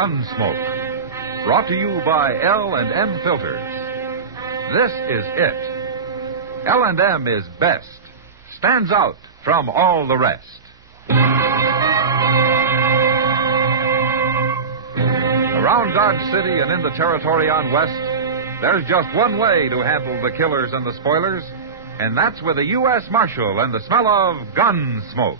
Gunsmoke. Brought to you by L&M Filters. This is it. L&M is best. Stands out from all the rest. Around Dodge City and in the territory on West, there's just one way to handle the killers and the spoilers, and that's with a U.S. Marshal and the smell of Gunsmoke.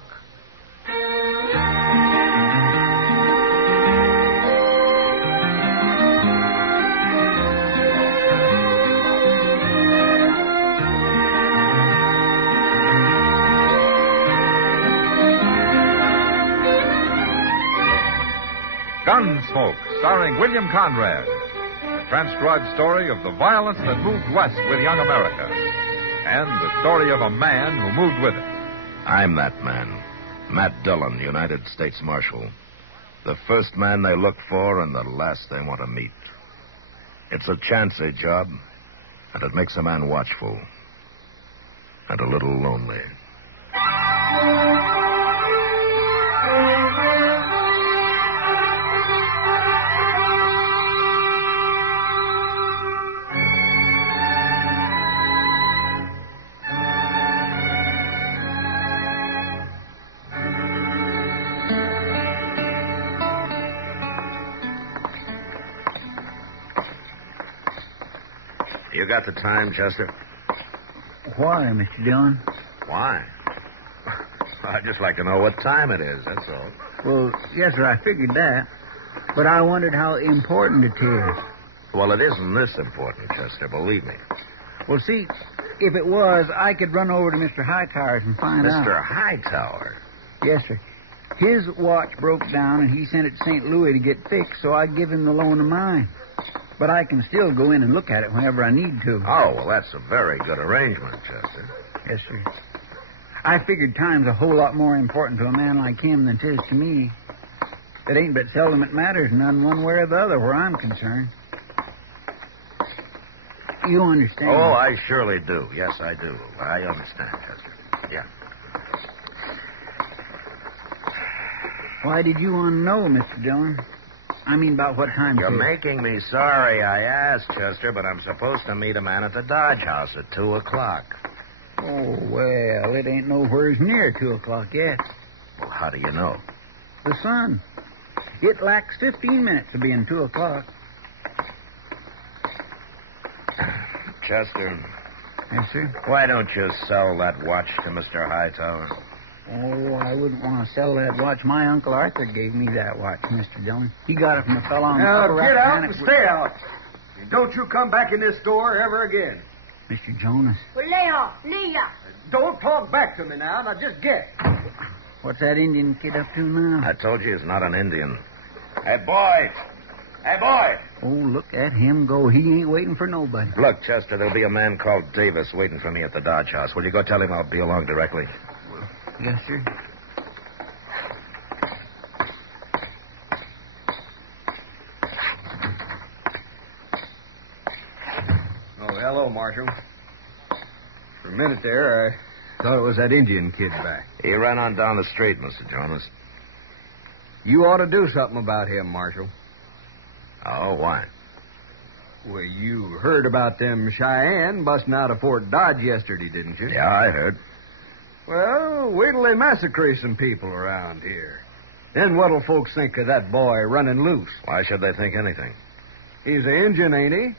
Gunsmoke, starring William Conrad. A transcribed story of the violence that moved west with young America. And the story of a man who moved with it. I'm that man. Matt Dillon, United States Marshal. The first man they look for and the last they want to meet. It's a chancy job, and it makes a man watchful. And a little lonely. You got the time, Chester? Why, Mr. Dillon? Why? I'd just like to know what time it is, that's all. Well, yes, sir, I figured that. But I wondered how important it is. Well, it isn't this important, Chester, believe me. Well, see, if it was, I could run over to Mr. Hightower's and find out. Mr. Hightower? Yes, sir. His watch broke down, and he sent it to St. Louis to get fixed, so I give him the loan of mine. But I can still go in and look at it whenever I need to. Oh, well, that's a very good arrangement, Chester. Yes, sir. I figured time's a whole lot more important to a man like him than it is to me. It ain't but seldom it matters none one way or the other where I'm concerned. You understand? Oh, I surely do. Yes, I do. I understand, Chester. Yeah. Why did you want to know, Mr. Dillon? I mean, about what time... You're making me sorry I asked, Chester, but I'm supposed to meet a man at the Dodge House at 2 o'clock. Oh, well, it ain't nowhere near 2 o'clock yet. Well, how do you know? The sun. It lacks 15 minutes of being 2 o'clock. Chester. Yes, sir? Why don't you sell that watch to Mr. Hightower? Oh, I wouldn't want to sell that watch. My Uncle Arthur gave me that watch, Mr. Dillon. He got it from a fellow on the Now, upper get right out hand and stay out. And don't you come back in this door ever again. Mr. Jonas. Well, lay off. Lay off. Don't talk back to me now. Now, just get. What's that Indian kid up to now? I told you he's not an Indian. Hey, boy! Hey, boy! Oh, look at him go. He ain't waiting for nobody. Look, Chester, there'll be a man called Davis waiting for me at the Dodge House. Will you go tell him I'll be along directly? Yes, sir. Hello, Marshal. For a minute there, I thought it was that Indian kid back. He ran on down the street, Mr. Jonas. You ought to do something about him, Marshal. Oh, why? Well, you heard about them Cheyenne busting out of Fort Dodge yesterday, didn't you? Yeah, I heard. Well, wait till they massacre some people around here. Then what'll folks think of that boy running loose? Why should they think anything? He's an Indian, ain't he?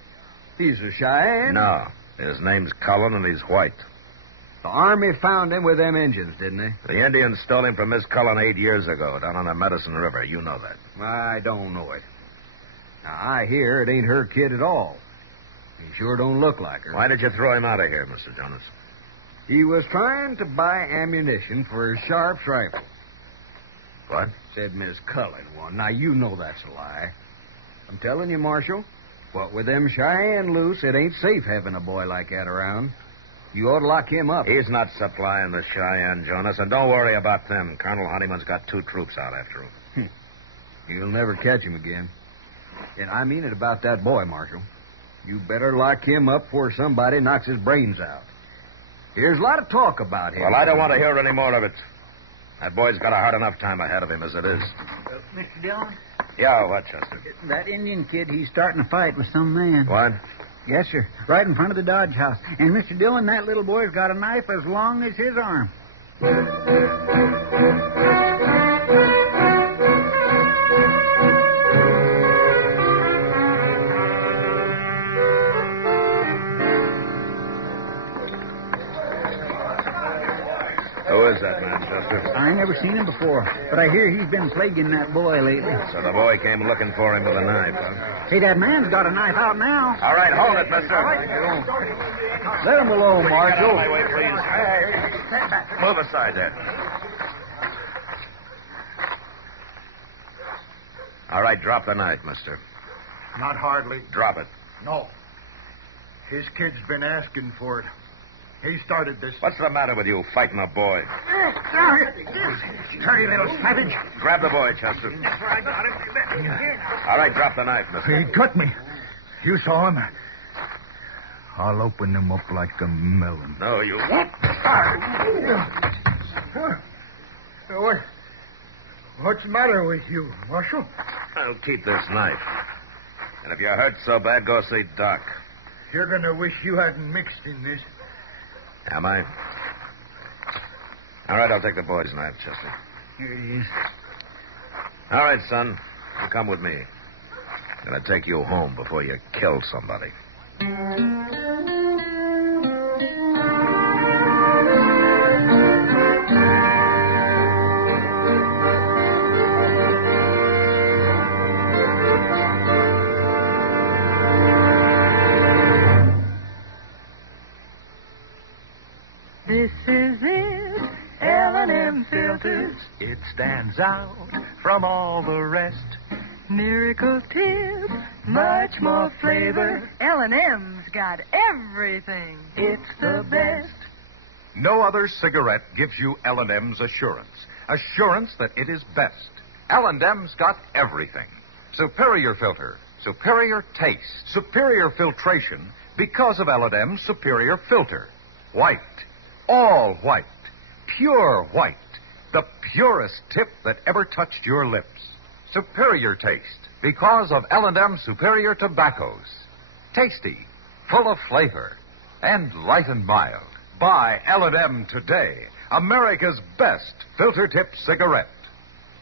He's a Cheyenne? No. His name's Cullen, and he's white. The Army found him with them Indians, didn't they? The Indians stole him from Miss Cullen 8 years ago, down on the Medicine River. You know that. I don't know it. Now, I hear it ain't her kid at all. He sure don't look like her. Why did you throw him out of here, Mr. Jonas? He was trying to buy ammunition for his Sharp's rifle. What? Said Miss Cullen one. Now, you know that's a lie. I'm telling you, Marshal, what with them Cheyenne loose, it ain't safe having a boy like that around. You ought to lock him up. He's not supplying the Cheyenne, Jonas, and don't worry about them. Colonel Honeyman's got 2 troops out after him. You'll never catch him again. And I mean it about that boy, Marshal. You better lock him up before somebody knocks his brains out. Here's a lot of talk about him. Well, I don't want to hear any more of it. That boy's got a hard enough time ahead of him as it is. Mr. Dillon? Yeah, what, Chester? That Indian kid, he's starting a fight with some man. What? Yes, sir. Right in front of the Dodge house. And, Mr. Dillon, that little boy's got a knife as long as his arm. Who is that man, Chester? I never seen him before, but I hear he's been plaguing that boy lately. So the boy came looking for him with a knife, huh? Hey, that man's got a knife out now. All right, hold it, mister. Let him alone, Get out Marshal. of my way, please. Move aside there. All right, drop the knife, mister. Not hardly. Drop it. No. His kid's been asking for it. He started this. What's the matter with you, fighting a boy? Dirty little savage. Grab the boy, Chester. I got it. All right, drop the knife, mister. He cut me. You saw him. I'll open him up like a melon. No, you won't. What's the matter with you, Marshal? I'll keep this knife. And if you're hurt so bad, go see Doc. You're going to wish you hadn't mixed in this. Am I? All right, I'll take the boy's knife, Chester. Here it is. All right, son. You come with me. I'm going to take you home before you kill somebody. This is it, L&M Filters. It stands out from all the rest. Nicotine, much more flavor. L&M's got everything. It's the best. No other cigarette gives you L&M's assurance. Assurance that it is best. L&M's got everything. Superior filter, superior taste, superior filtration because of L&M's superior filter. White, all white, pure white, the purest tip that ever touched your lips. Superior taste because of L&M superior tobaccos. Tasty, full of flavor, and light and mild. Buy L&M today, America's best filter tip cigarette.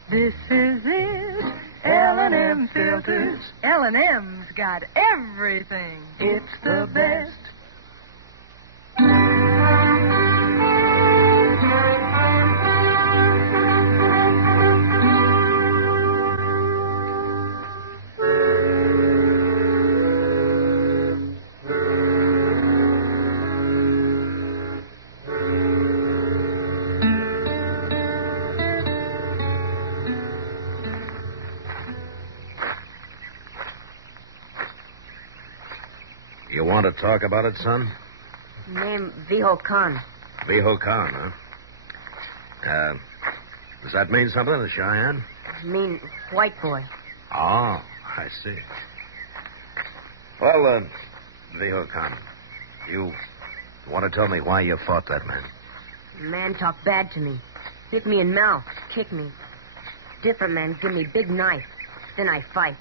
This is it, L&M Filters. L&M's got everything. It's the best. You want to talk about it, son? Name Viho Khan. Viho Khan, huh? Does that mean something to Cheyenne? Mean white boy. Oh, I see. Well, Viho Khan, you want to tell me why you fought that man? Man talk bad to me. Hit me in mouth. Kick me. Different man give me big knife. Then I fight.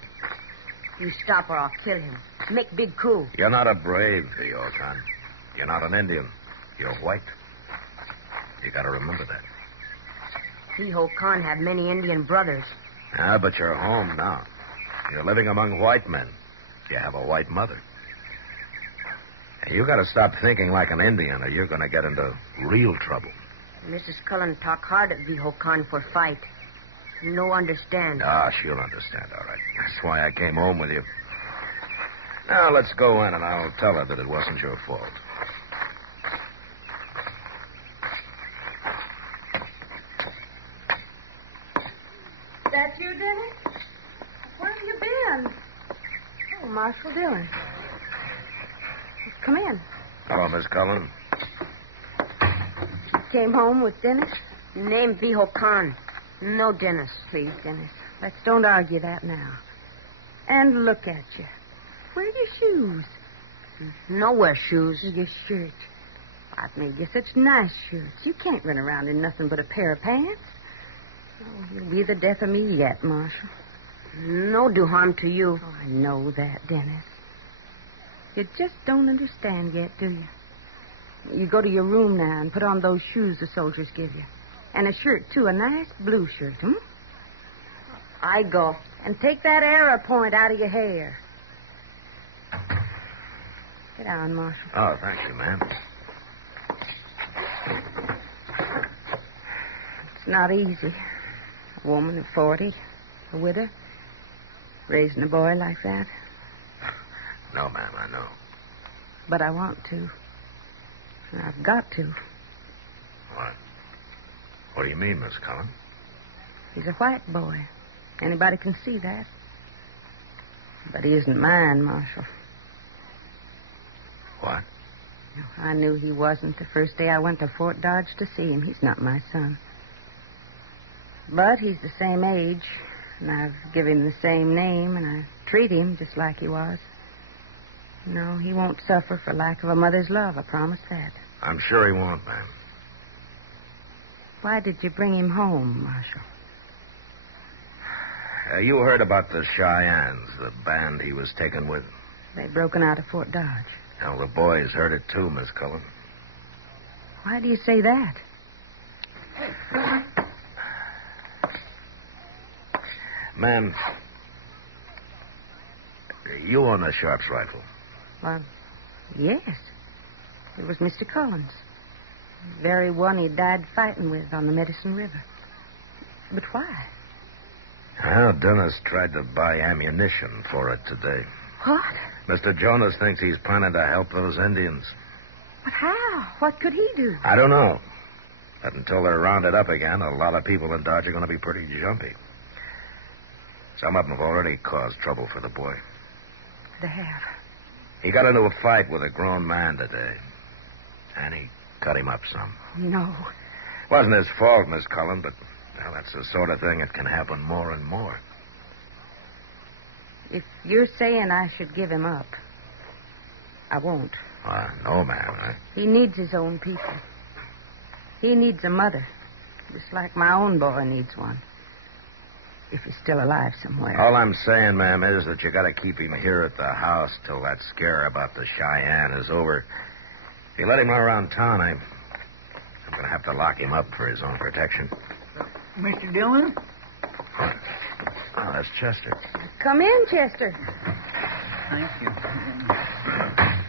You stop or I'll kill him. Make big coup. You're not a brave, Viho Khan. You're not an Indian. You're white. You got to remember that. Viho Khan had many Indian brothers. Ah, but you're home now. You're living among white men. You have a white mother. And you got to stop thinking like an Indian or you're going to get into real trouble. Mrs. Cullen talk hard at Viho Khan for fight. No understand. Ah, she'll understand, all right. That's why I came home with you. Now, let's go in and I'll tell her that it wasn't your fault. That you, Dennis? Where have you been? Oh, Marshal Dillon. Come in. Hello, Miss Cullen. Came home with Dennis? Name Viho Khan. No Dennis. Please, Dennis. Let's don't argue that now. And look at you. Where are your shoes? No wear shoes. Your shirt. What made you such nice shirts? You can't run around in nothing but a pair of pants. Oh, you'll be the death of me yet, Marshal. No do harm to you. Oh, I know that, Dennis. You just don't understand yet, do you? You go to your room now and put on those shoes the soldiers give you. And a shirt, too, a nice blue shirt, I go. And take that arrow point out of your hair. Get on, Marshal. Oh, thank you, ma'am. It's not easy. A woman of 40, a widow, raising a boy like that. No, ma'am, I know. But I want to. I've got to. What? What do you mean, Miss Cullen? He's a white boy. Anybody can see that. But he isn't mine, Marshal. What? I knew he wasn't the first day I went to Fort Dodge to see him. He's not my son. But he's the same age, and I've given him the same name, and I treat him just like he was. No, he won't suffer for lack of a mother's love, I promise that. I'm sure he won't, ma'am. Why did you bring him home, Marshal? You heard about the Cheyennes, the band he was taken with. They've broken out of Fort Dodge. Well, the boys heard it too, Miss Cullen. Why do you say that? Ma'am, you own a Sharp's rifle. Well, yes. It was Mr. Cullen's. The very one he died fighting with on the Medicine River. But why? Well, Dennis tried to buy ammunition for it today. What? Mr. Jonas thinks he's planning to help those Indians. But how? What could he do? I don't know. But until they're rounded up again, a lot of people in Dodge are going to be pretty jumpy. Some of them have already caused trouble for the boy. They have. He got into a fight with a grown man today. And he cut him up some. No. Wasn't his fault, Miss Cullen, but well, that's the sort of thing that can happen more and more. If you're saying I should give him up, I won't. No, ma'am. He needs his own people. He needs a mother, just like my own boy needs one. If he's still alive somewhere. All I'm saying, ma'am, is that you got to keep him here at the house till that scare about the Cheyenne is over. If you let him run around town, I'm going to have to lock him up for his own protection. Mr. Dillon? Oh, that's Chester. Come in, Chester. Thank you.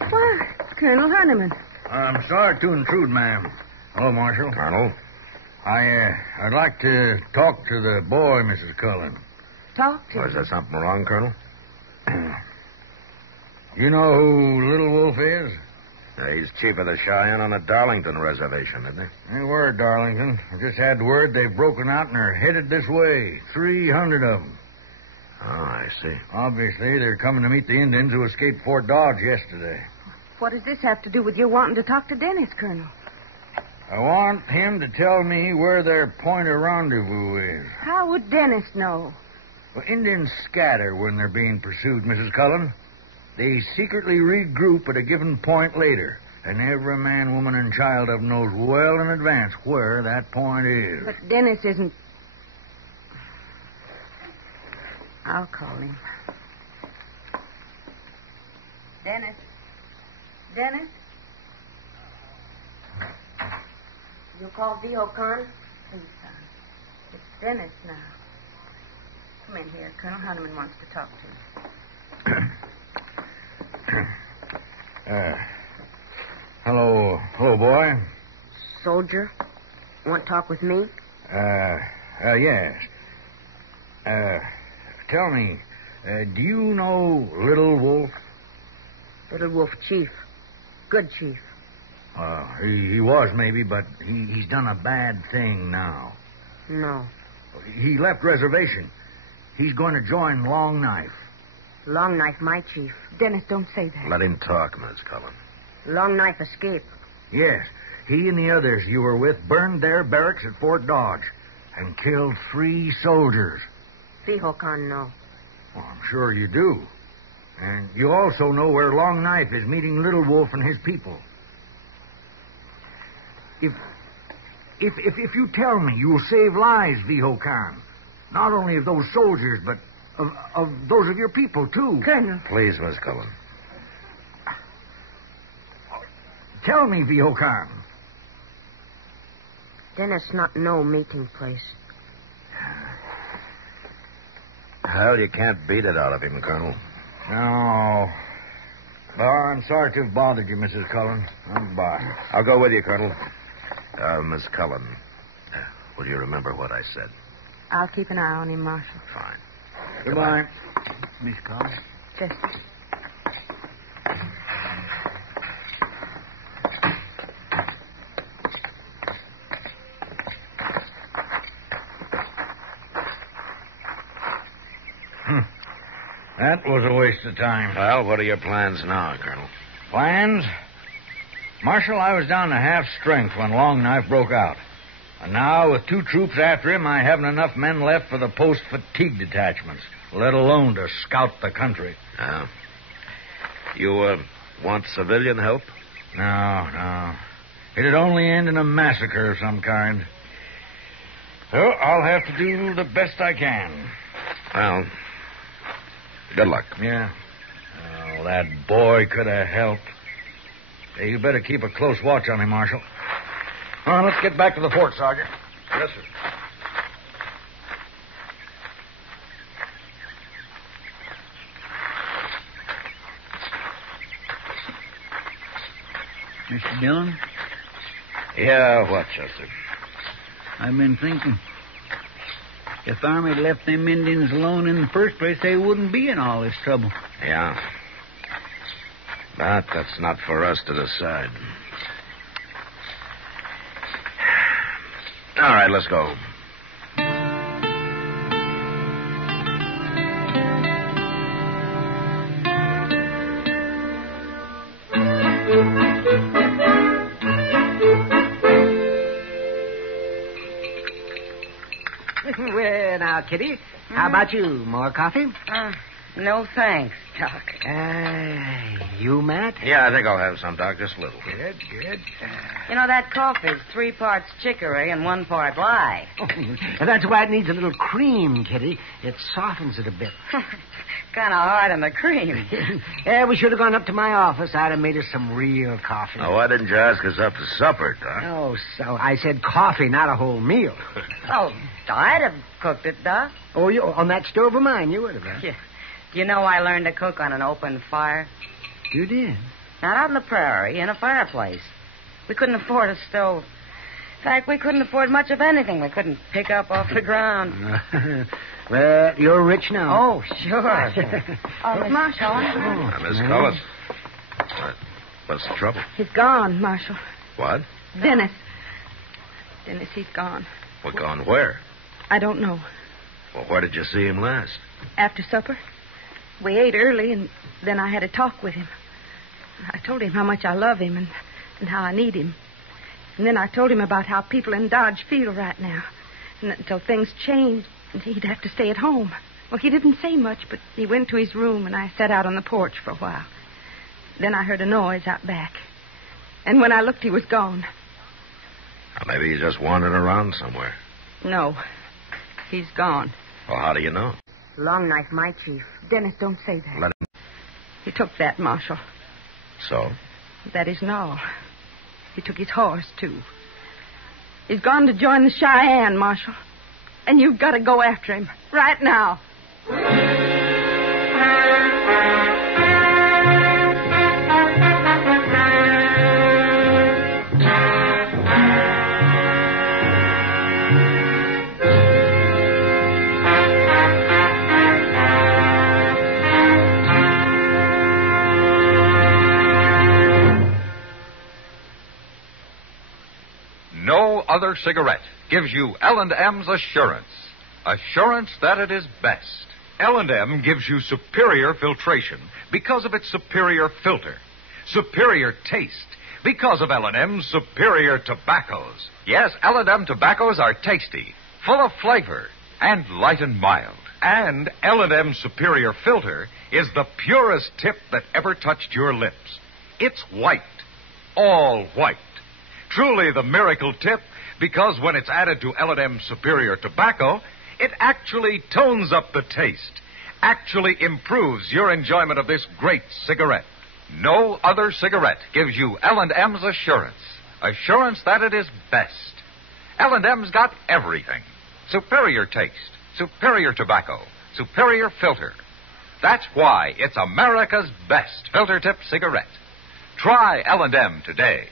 Why, it's Colonel Honeyman. I'm sorry to intrude, ma'am. Hello, Marshal. Colonel? I'd like to talk to the boy, Mrs. Cullen. Talk to Was there something wrong, Colonel? You know who Little Wolf is? He's chief of the Cheyenne on the Darlington Reservation, isn't he? They were at Darlington. I just had word they've broken out and are headed this way. 300 of them. Oh, I see. Obviously, they're coming to meet the Indians who escaped Fort Dodge yesterday. What does this have to do with your wanting to talk to Dennis, Colonel? I want him to tell me where their point of rendezvous is. How would Dennis know? Well, Indians scatter when they're being pursued, Mrs. Cullen. They secretly regroup at a given point later, and every man, woman, and child of them knows well in advance where that point is. But Dennis isn't... I'll call him. Dennis? Dennis? You call V.O. Con? Please, son. It's Dennis now. Come in here. Colonel Honeyman wants to talk to you. Hello, boy. Soldier? Want to talk with me? Yes. Tell me, do you know Little Wolf? Little Wolf Chief. Good chief. He was, maybe, but he's done a bad thing now. No. He left reservation. He's going to join Long Knife. Long Knife, my chief. Dennis, don't say that. Let him talk, Miss Cullen. Long Knife escaped. Yes, he and the others you were with burned their barracks at Fort Dodge and killed 3 soldiers. V.O. Con, no. Well, I'm sure you do. And you also know where Long Knife is meeting Little Wolf and his people. If you tell me, you'll save lives, V.O. Khan. Not only of those soldiers, but Of those of your people, too. Colonel. Please, Miss Cullen. Tell me, V.O. Carm. Dennis not no meeting place. Well, you can't beat it out of him, Colonel. No. Well, I'm sorry to have bothered you, Mrs. Cullen. Goodbye. I'll go with you, Colonel. Miss Cullen, will you remember what I said? I'll keep an eye on him, Marshal. Fine. Goodbye. Miss Cullen. Chester. That was a waste of time. Well, what are your plans now, Colonel? Plans? Marshal, I was down to half strength when Long Knife broke out. And now, with 2 troops after him, I haven't enough men left for the post-fatigue detachments, let alone to scout the country. You, want civilian help? No. It'd only end in a massacre of some kind. So, I'll have to do the best I can. Well, good luck. Yeah. Oh, that boy could have helped. Hey, you better keep a close watch on him, Marshal. Well, let's get back to the fort, Sergeant. Yes, sir. Mr. Dillon, Yeah, what, Chester? I've been thinking. If the Army had left them Indians alone in the first place, they wouldn't be in all this trouble. Yeah. But that's not for us to decide. All right, let's go. Well, now, Kitty, how about you? More coffee? No thanks, Doc. You, Matt? Yeah, I think I'll have some, Doc, just a little. Good. You know, that coffee's 3 parts chicory and 1 part lye. That's why it needs a little cream, Kitty. It softens it a bit. Kind of hard on the cream. Yeah, we should have gone up to my office. I'd have made us some real coffee. Now, why didn't you ask us up to supper, Doc? Oh, so I said coffee, not a whole meal. Oh, I'd have cooked it, Doc. Oh, on that stove of mine, you would have. Huh? Yeah. You know I learned to cook on an open fire? You did? Not out in the prairie, in a fireplace. We couldn't afford a stove. In fact, we couldn't afford much of anything we couldn't pick up off the ground. Well, you're rich now. Oh, sure. Miss Marshal. Miss Cullen. What's the trouble? He's gone, Marshal. What? Dennis, he's gone. Well, gone where? I don't know. Well, where did you see him last? After supper, we ate early, and then I had a talk with him. I told him how much I love him and how I need him. And then I told him about how people in Dodge feel right now. And that until things changed, he'd have to stay at home. Well, he didn't say much, but he went to his room, and I sat out on the porch for a while. Then I heard a noise out back. And when I looked, he was gone. Well, maybe he just wandered around somewhere. No, he's gone. Well, how do you know? Long Knife, my chief. Dennis, don't say that. Let him... He took that, Marshal. So? That isn't all. He took his horse, too. He's gone to join the Cheyenne, Marshal. And you've got to go after him. Right now. No other cigarette gives you L&M's assurance. Assurance that it is best. L&M gives you superior filtration because of its superior filter. Superior taste because of L&M's superior tobaccos. Yes, L&M tobaccos are tasty, full of flavor, and light and mild. And L&M's superior filter is the purest tip that ever touched your lips. It's white. All white. Truly the miracle tip, because when it's added to L&M superior tobacco, it actually tones up the taste actually improves your enjoyment of this great cigarette. No other cigarette gives you L&M's assurance. Assurance that it is best. L&M's got everything. Superior taste, superior tobacco, superior filter. That's why it's America's best filter tip cigarette. Try L&M today.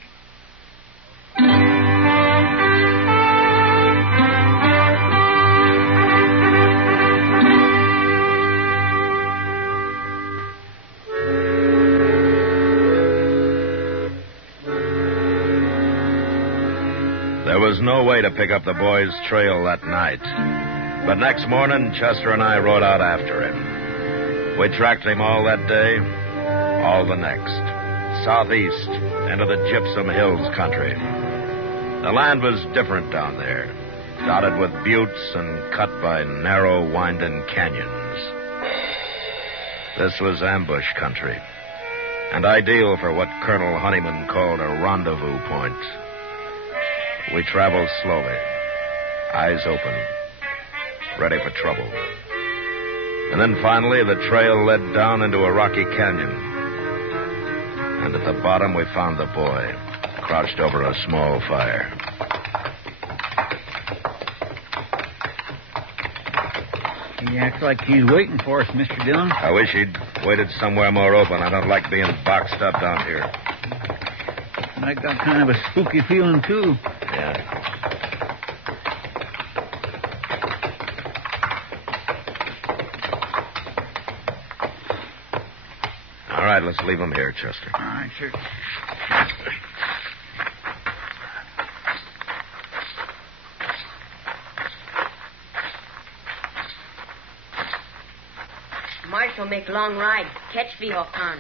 There was no way to pick up the boy's trail that night. But next morning, Chester and I rode out after him. We tracked him all that day, all the next. Southeast, into the Gypsum Hills country. The land was different down there, dotted with buttes and cut by narrow, winding canyons. This was ambush country, and ideal for what Colonel Honeyman called a rendezvous point. We traveled slowly, eyes open, ready for trouble. And then finally, the trail led down into a rocky canyon. And at the bottom, we found the boy, crouched over a small fire. He acts like he's waiting for us, Mr. Dillon. I wish he'd waited somewhere more open. I don't like being boxed up down here. I got kind of a spooky feeling, too. Yeah. All right, let's leave him here, Chester. All right, sure. Marshal make long ride. Catch Vihokan.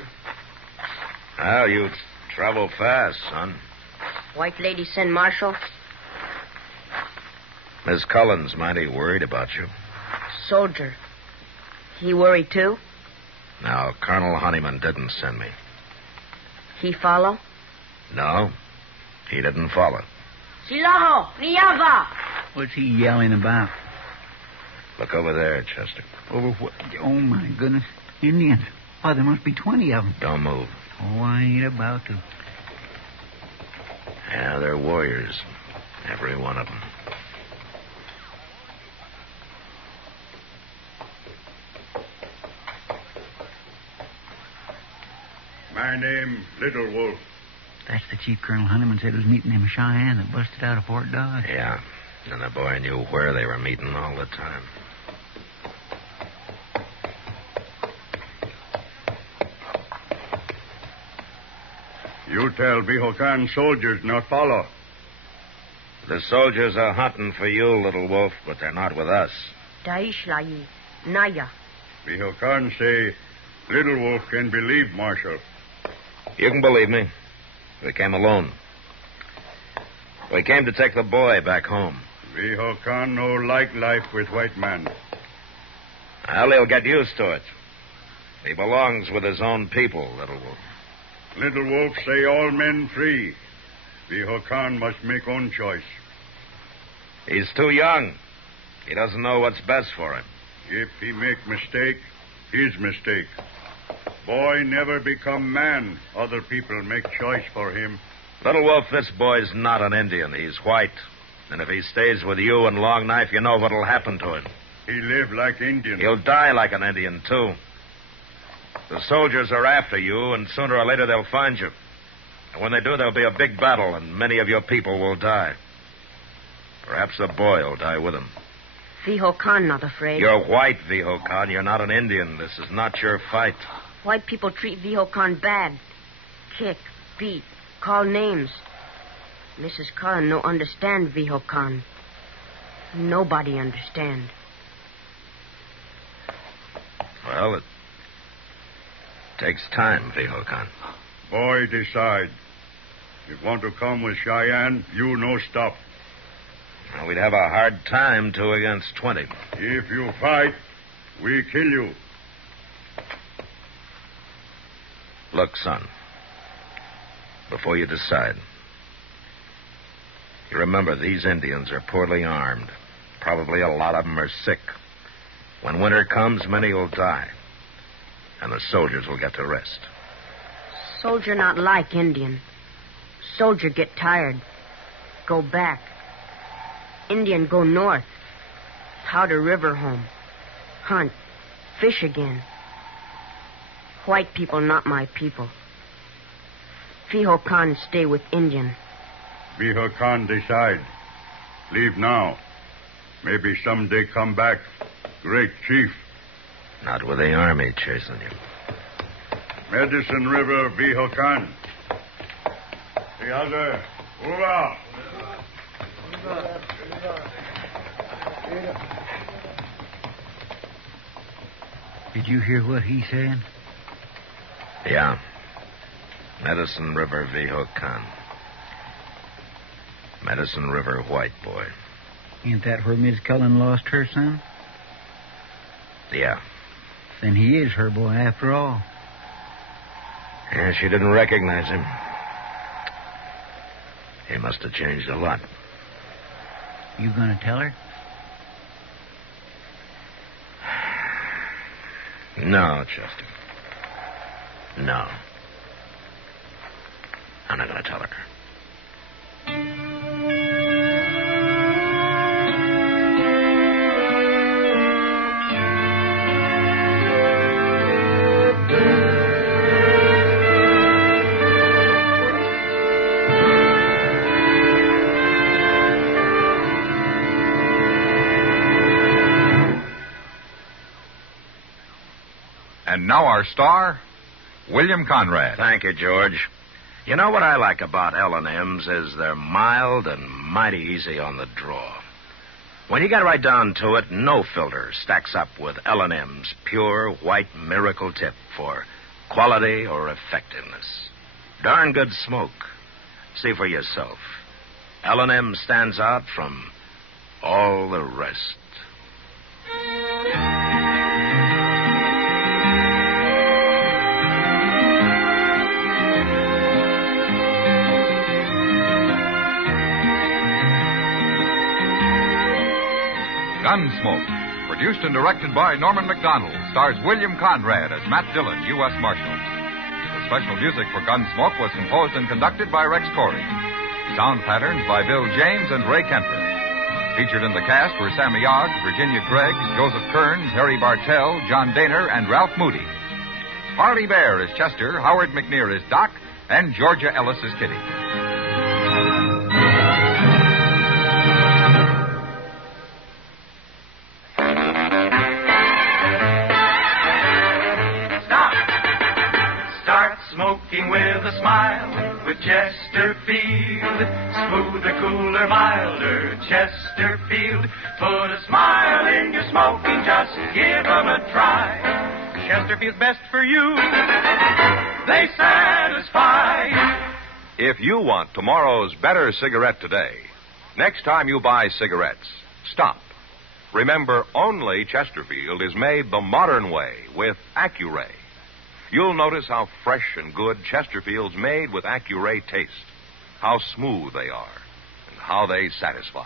Well, you travel fast, son. White lady send Marshal. Miss Cullen's mighty worried about you. Soldier. He worried, too? Now, Colonel Honeyman didn't send me. He follow? No, he didn't follow. Silaho! Niava! What's he yelling about? Look over there, Chester. Over what? Oh, my goodness. Indians. Why, there must be 20 of them. Don't move. Oh, I ain't about to. Yeah, they're warriors. Every one of them. My name, Little Wolf. That's the chief Colonel Honeyman said was meeting them Cheyenne that busted out of Fort Dodge. Yeah, and the boy knew where they were meeting all the time. You tell Vihokan soldiers not follow. The soldiers are hunting for you, Little Wolf, but they're not with us. Daishlayi. Naya. Vihokan say Little Wolf can believe Marshal. You can believe me. We came alone. We came to take the boy back home. Vihokan no like life with white man. Well, he'll get used to it. He belongs with his own people, Little Wolf. Little Wolf say all men free. Vihokan must make own choice. He's too young. He doesn't know what's best for him. If he make mistake, his mistake. Boy never become man. Other people make choice for him. Little Wolf, this boy's not an Indian. He's white. And if he stays with you and Long Knife, you know what'll happen to him. He live like Indian. He'll die like an Indian, too. The soldiers are after you, and sooner or later they'll find you. And when they do, there'll be a big battle, and many of your people will die. Perhaps the boy will die with him. Vihokan not afraid. You're white, Vihokan. You're not an Indian. This is not your fight. White people treat Vihokan bad. Kick, beat, call names. Mrs. Cullen no understand Vihokan. Nobody understand. Well, it takes time, Vihokan. Boy decide. If want to come with Cheyenne, you no stop. Well, we'd have a hard time, 2 against 20. If you fight, we kill you. Look, son, before you decide, you remember these Indians are poorly armed. Probably a lot of them are sick. When winter comes, many will die. And the soldiers will get to rest. Soldier not like Indian. Soldier get tired. Go back. Indian go north. Powder River home. Hunt. Fish again. White people not my people. Fiho Khan stay with Indian. Fiho Khan decide. Leave now. Maybe someday come back. Great chief. Not with the army chasing you. Medicine River, Fiho Khan. The other. Hoorah! Did you hear what he said? Yeah. Medicine River, Viho Khan. Medicine River, white boy. Ain't that where Miss Cullen lost her son? Yeah. Then he is her boy after all. Yeah, she didn't recognize him. He must have changed a lot. You gonna tell her? No, Chester. No. I'm not going to tell her. And now our star, William Conrad. Thank you, George. You know what I like about L&M's is they're mild and mighty easy on the draw. When you get right down to it, no filter stacks up with L&M's pure white miracle tip for quality or effectiveness. Darn good smoke. See for yourself. L&M stands out from all the rest. Gunsmoke, produced and directed by Norman MacDonnell, stars William Conrad as Matt Dillon, U.S. Marshal. The special music for Gunsmoke was composed and conducted by Rex Corey. Sound patterns by Bill James and Ray Kemper. Featured in the cast were Sammy Ogg, Virginia Craig, Joseph Kearns, Harry Bartell, John Daner, and Ralph Moody. Parley Baer is Chester, Howard McNear is Doc, and Georgia Ellis is Kitty. Smoking with a smile with Chesterfield. Smoother, cooler, milder Chesterfield. Put a smile in your smoking, just give 'em a try. Chesterfield's best for you. They satisfy. If you want tomorrow's better cigarette today, next time you buy cigarettes, stop. Remember, only Chesterfield is made the modern way with Accuray. You'll notice how fresh and good Chesterfield's made with Accuray taste, how smooth they are, and how they satisfy.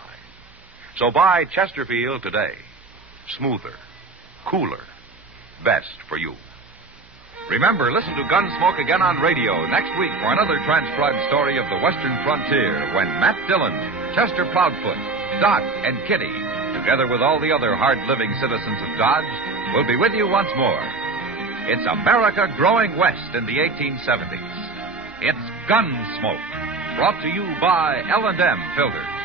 So buy Chesterfield today. Smoother, cooler, best for you. Remember, listen to Gunsmoke again on radio next week for another transcribed story of the Western frontier when Matt Dillon, Chester Proudfoot, Doc, and Kitty, together with all the other hard-living citizens of Dodge, will be with you once more. It's America growing west in the 1870s. It's Gunsmoke, brought to you by L&M Filters.